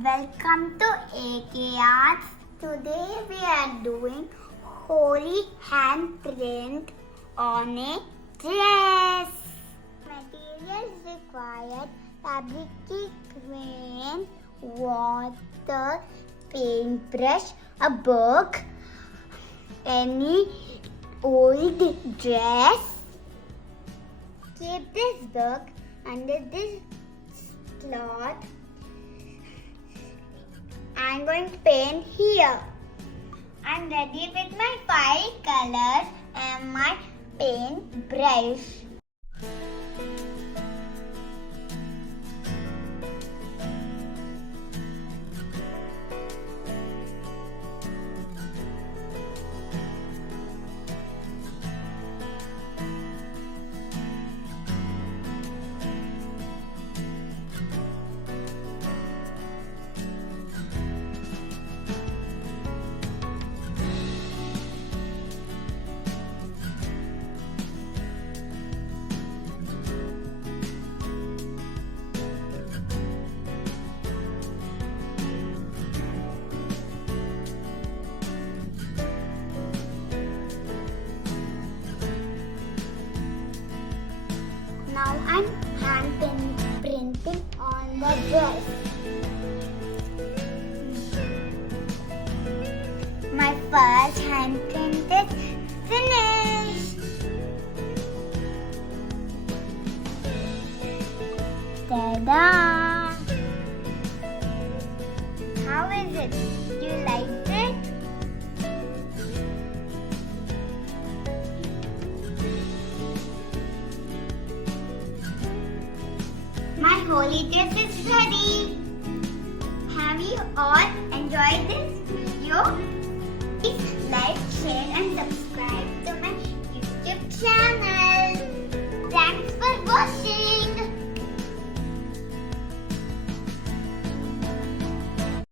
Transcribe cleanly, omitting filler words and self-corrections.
Welcome to AK Arts. Today we are doing Holi Hand print on a dress. Materials required: fabric cream, water, paintbrush, a book, any old dress. Keep this book under this cloth. I'm going to paint here. I'm ready with my 5 colors and my paint brush. Now I'm hand printing on the dress. My first hand print is finished. Ta-da! How is it? You liked it? My holy dress is ready. Have you all enjoyed this video? Please like, share and subscribe.